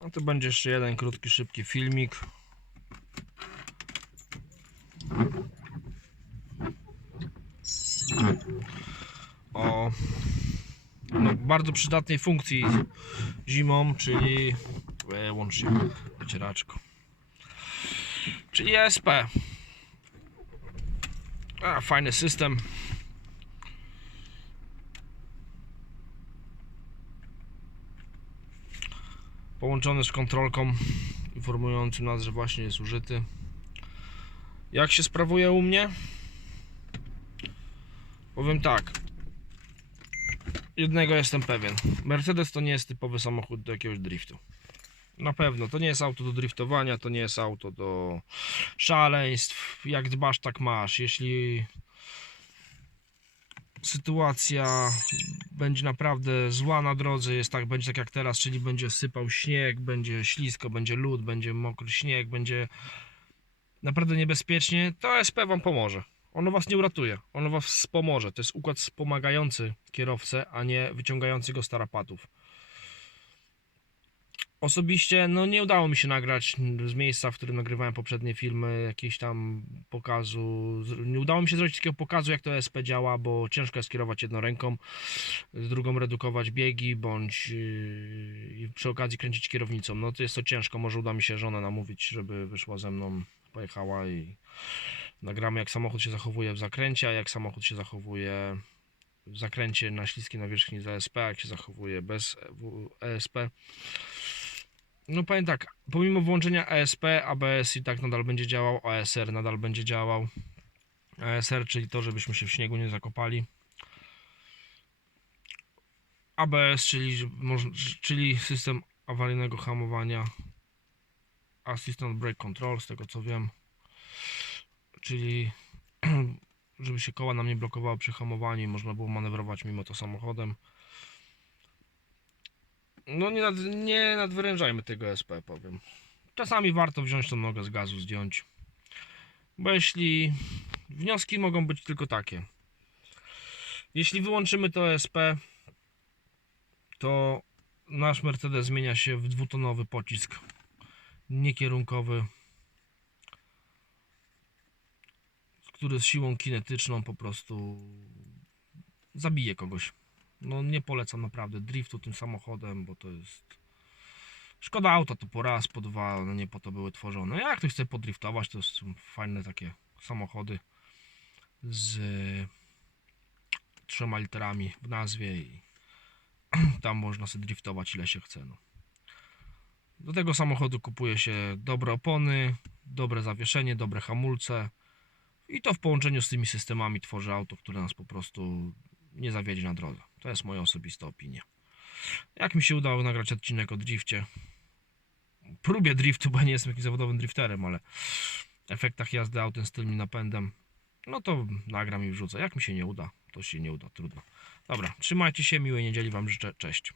No to będzie jeszcze jeden krótki, szybki filmik. O no, bardzo przydatnej funkcji zimą, czyli e, łącz się wycieraczką. Czyli ESP. A, fajny system. Połączony z kontrolką informującym nas, że właśnie jest użyty. Jak się sprawuje u mnie? Powiem tak. Jednego jestem pewien. Mercedes to nie jest typowy samochód do jakiegoś driftu. Na pewno, to nie jest auto do driftowania, to nie jest auto do szaleństw. Jak dbasz, tak masz. Jeśli sytuacja będzie naprawdę zła na drodze, jest tak, będzie tak jak teraz, czyli będzie sypał śnieg, będzie ślisko, będzie lód, będzie mokry śnieg, będzie naprawdę niebezpiecznie, to SP wam pomoże. Ono was nie uratuje, ono was wspomoże. To jest układ wspomagający kierowcę, a nie wyciągający go z tarapatów. Osobiście, no nie udało mi się nagrać z miejsca, w którym nagrywałem poprzednie filmy, jakiś tam pokazu. Nie udało mi się zrobić takiego pokazu, jak to SP działa, bo ciężko jest kierować jedną ręką, z drugą redukować biegi, bądź yy, przy okazji kręcić kierownicą. No to jest to ciężko, może uda mi się żonę namówić, żeby wyszła ze mną, pojechała i nagramy jak samochód się zachowuje w zakręcie, a jak samochód się zachowuje w zakręcie na śliskiej nawierzchni z ESP, jak się zachowuje bez ESP. No powiem tak, pomimo włączenia ESP, ABS i tak nadal będzie działał, ASR nadal będzie działał. ASR, czyli to, żebyśmy się w śniegu nie zakopali. ABS, czyli, czyli system awaryjnego hamowania. Assistant Brake Control, z tego co wiem. Czyli żeby się koła nam nie blokowały przy hamowaniu i można było manewrować mimo to samochodem. No nie, nad, nie nadwyrężajmy tego SP, powiem. Czasami warto wziąć tą nogę z gazu, zdjąć. Bo jeśli... Wnioski mogą być tylko takie. Jeśli wyłączymy to SP, to nasz Mercedes zmienia się w dwutonowy pocisk. Niekierunkowy. Który z siłą kinetyczną po prostu zabije kogoś. No nie polecam naprawdę driftu tym samochodem, bo to jest szkoda auta to po raz, po dwa, no nie po to były tworzone. Jak ktoś chce podriftować, to są fajne takie samochody z trzema literami w nazwie i tam można sobie driftować ile się chce. No. Do tego samochodu kupuje się dobre opony, dobre zawieszenie, dobre hamulce i to w połączeniu z tymi systemami tworzy auto, które nas po prostu nie zawiedzie na drodze. To jest moja osobista opinia. Jak mi się udało nagrać odcinek o drifcie, próbie driftu, bo nie jestem jakimś zawodowym drifterem, ale efektach jazdy autem z tylnym napędem, no to nagram i wrzucę. Jak mi się nie uda, to się nie uda, trudno. Dobra, trzymajcie się, miłej niedzieli Wam życzę, cześć.